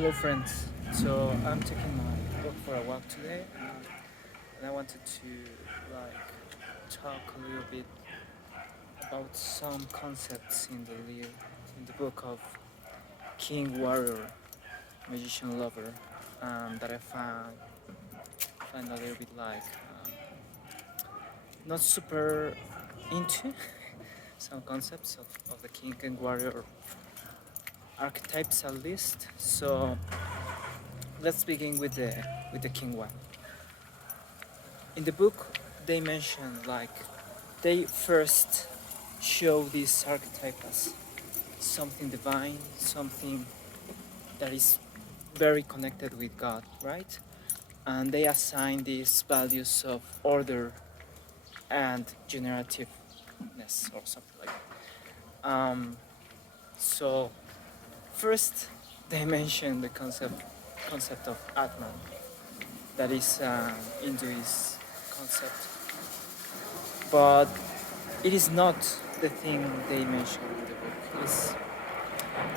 Hello friends, so I'm taking my dog for a walk today and I wanted to talk a little bit about some concepts in the book of King Warrior Magician Lover that I find a little bit not super into some concepts of the King and Warrior archetypes at least. So let's begin with the King one. In the book they mention they first show this archetype as something divine, something that is very connected with God, right? And they assign these values of order and generativeness or something like that. So first they mention the concept of Atman, that is Hinduist concept, but it is not the thing they mention in the book.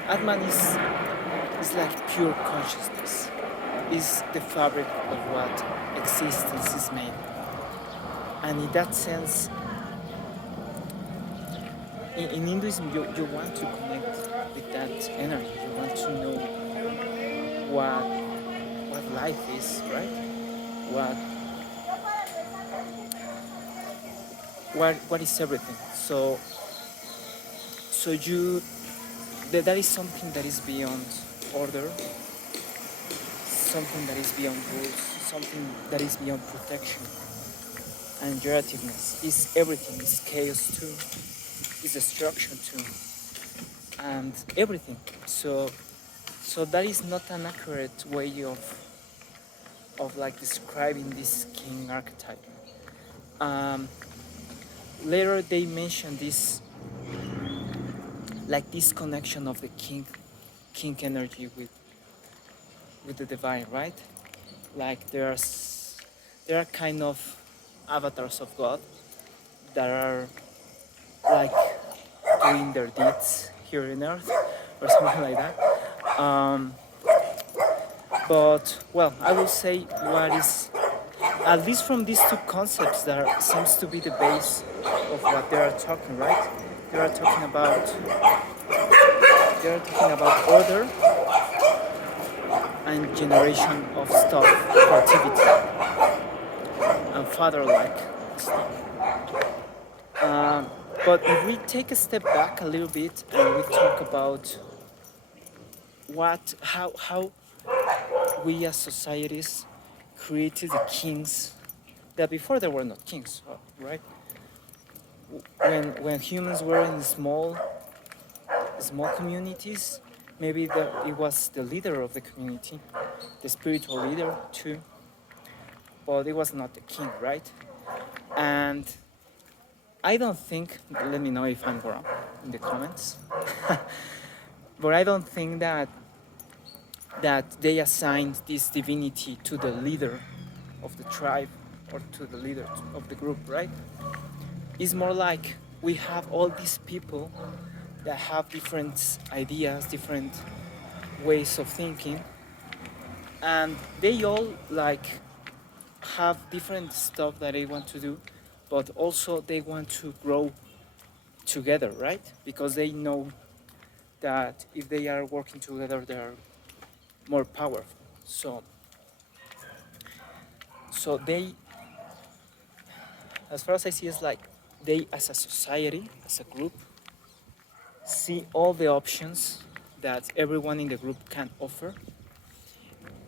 Atman is like pure consciousness, is the fabric of what existence is made. And in that sense, in Hinduism, you want to connect with that energy. You want to know what life is, right? What what is everything. So that is something that is beyond order, something that is beyond rules, something that is beyond protection. And generativeness is everything, is chaos too, is destruction too, and everything. So that is not an accurate way of describing this king archetype. Later they mention this connection of the king energy with the divine, right? Like there are kind of avatars of God that are like doing their deeds here in earth or something like that. But well, I will say what is, at least from these two concepts, that seems to be the base of what they are talking, right? They are talking about order and generation of stuff, creativity, and father-like stuff. But if we take a step back a little bit and we talk about how we as societies created the kings that before there were not kings, right? When humans were in small communities, maybe it was the leader of the community, the spiritual leader too, but it was not the king, right? And I don't think, let me know if I'm wrong in the comments, but I don't think that they assigned this divinity to the leader of the tribe or to the leader of the group, right? It's more like we have all these people that have different ideas, different ways of thinking, and they all have different stuff that they want to do, but also they want to grow together, right? Because they know that if they are working together, they are more powerful. So they, as far as I see, it's like they, as a society, as a group, see all the options that everyone in the group can offer.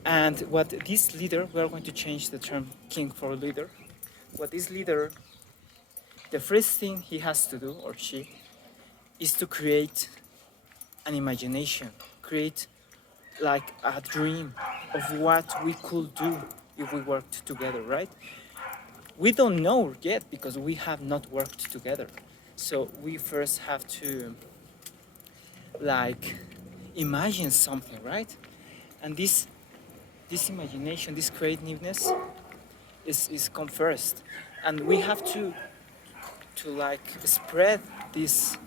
And what this leader, we are going to change the term king for leader. What this leader, the first thing he has to do, or she, is to create an imagination, create like a dream of what we could do if we worked together, right? We don't know yet because we have not worked together. So we first have to imagine something, right? And this imagination, this creativeness is come first. And we have to spread this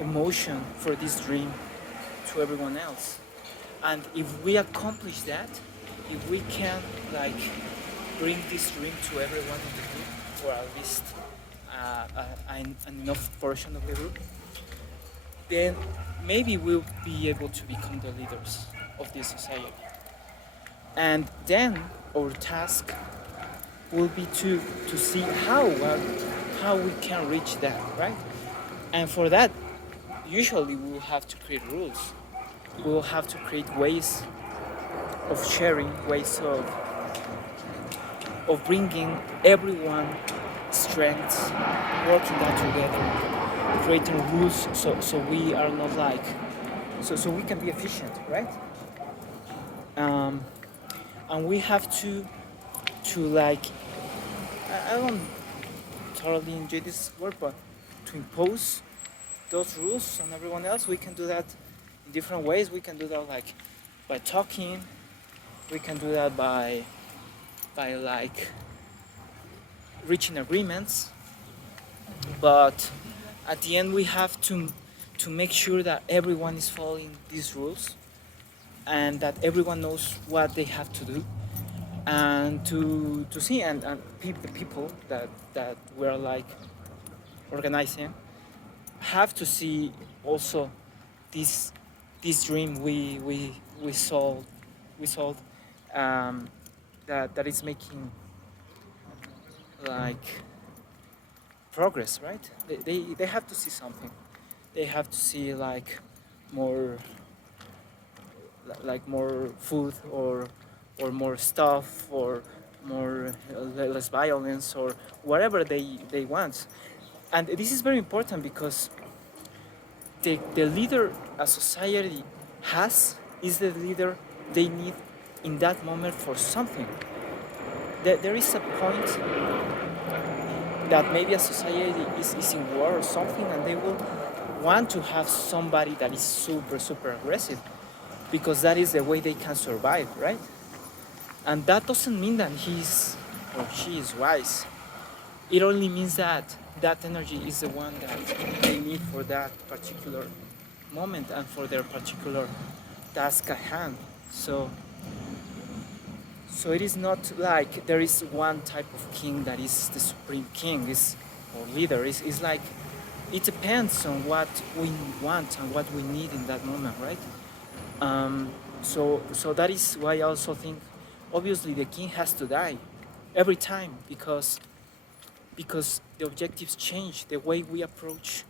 emotion for this dream to everyone else. And if we accomplish that, if we can like bring this dream to everyone in the group, or at least an enough portion of the group, then maybe we'll be able to become the leaders of this society. And then our task will be to see how we can reach that, right? And for that, usually we will have to create rules. We will have to create ways of sharing, ways of bringing everyone strengths, working that together, creating rules so we are not like so we can be efficient, right? Um, and we have to like I don't totally enjoy this word, but to impose those rules on everyone else. We can do that in different ways. We can do that like by talking. We can do that by like reaching agreements. But at the end, we have to make sure that everyone is following these rules and that everyone knows what they have to do, and to see and the people that we're like organizing have to see also this dream we solved that is making like progress, right? They have to see something. They have to see like more more food or more stuff or more less violence or whatever they want. And this is very important because the leader a society has is the leader they need in that moment for something. There is a point that maybe a society is in war or something, and they will want to have somebody that is super aggressive because that is the way they can survive, right? And that doesn't mean that he's or she is wise. It only means that that energy is the one that they need for that particular moment and for their particular task at hand. So it is not like there is one type of king that is the supreme king is or leader. It's like it depends on what we want and what we need in that moment, right? So that is why I also think obviously the king has to die every time because the objectives change, the way we approach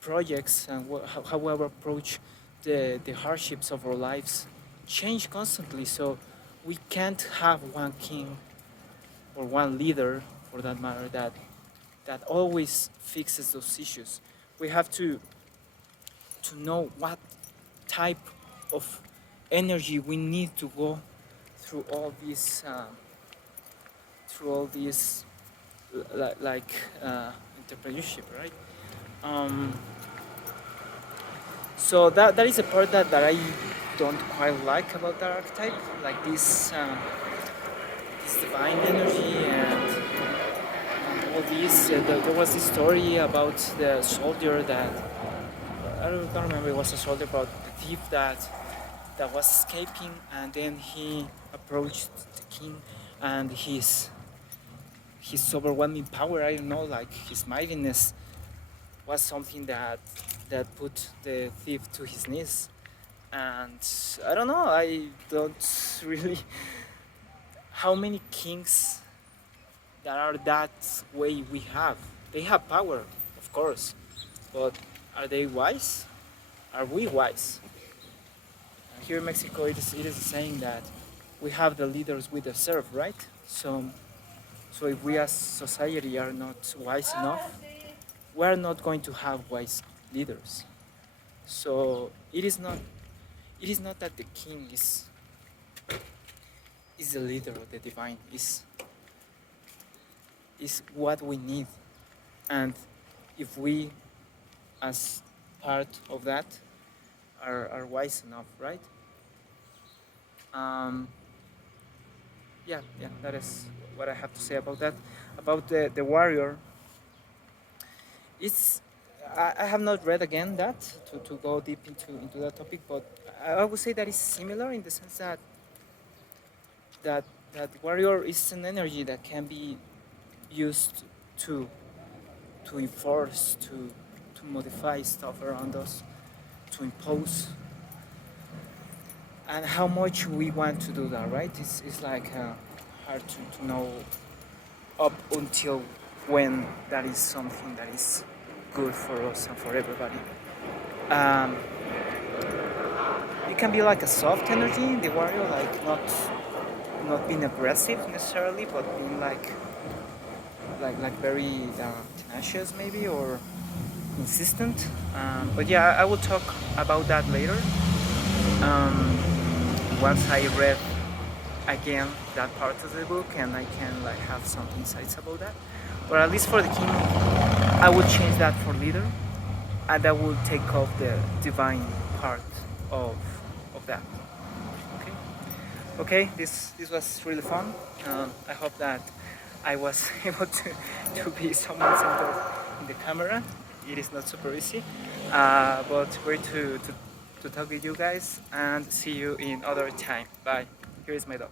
projects and how we approach the hardships of our lives change constantly. So we can't have one king or one leader, for that matter, that always fixes those issues. We have to know what type of energy we need to go through all these like entrepreneurship, right? Um, so that is a part that I don't quite like about the archetype, like this divine energy and all these. There was this story about the soldier that I don't remember. It was a soldier about the thief that was escaping, and then he approached the king, and his overwhelming power. I don't know, like his mightiness was something that put the thief to his knees. And I don't know. I don't really. How many kings that are that way we have? They have power, of course, but are they wise? Are we wise? Here in Mexico, it is saying that we have the leaders we deserve, right? So if we as society are not wise enough, we are not going to have wise leaders. So it is not that the king is the leader of the divine. Is what we need, and if we as part of that are wise enough, right? Um, yeah, that is what I have to say about that. About the warrior, it's I have not read again that to go deep into that topic, but I would say that it's similar in the sense that that warrior is an energy that can be used to to enforce, to modify stuff around us, to impose, and how much we want to do that, right? It's like hard to know up until when that is something that is good for us and for everybody. Um, it can be like a soft energy, the warrior, like not being aggressive necessarily, but being like very tenacious maybe, or insistent. But yeah, I will talk about that later. Um, Once I read again that part of the book and I can like have some insights about that. But at least for the king, I would change that for leader, and I would take off the divine part of of that. Okay. Okay. This was really fun. I hope that I was able to be someone centered in the camera. It is not super easy, but great to talk with you guys and see you in other time. Bye. Here is my dog.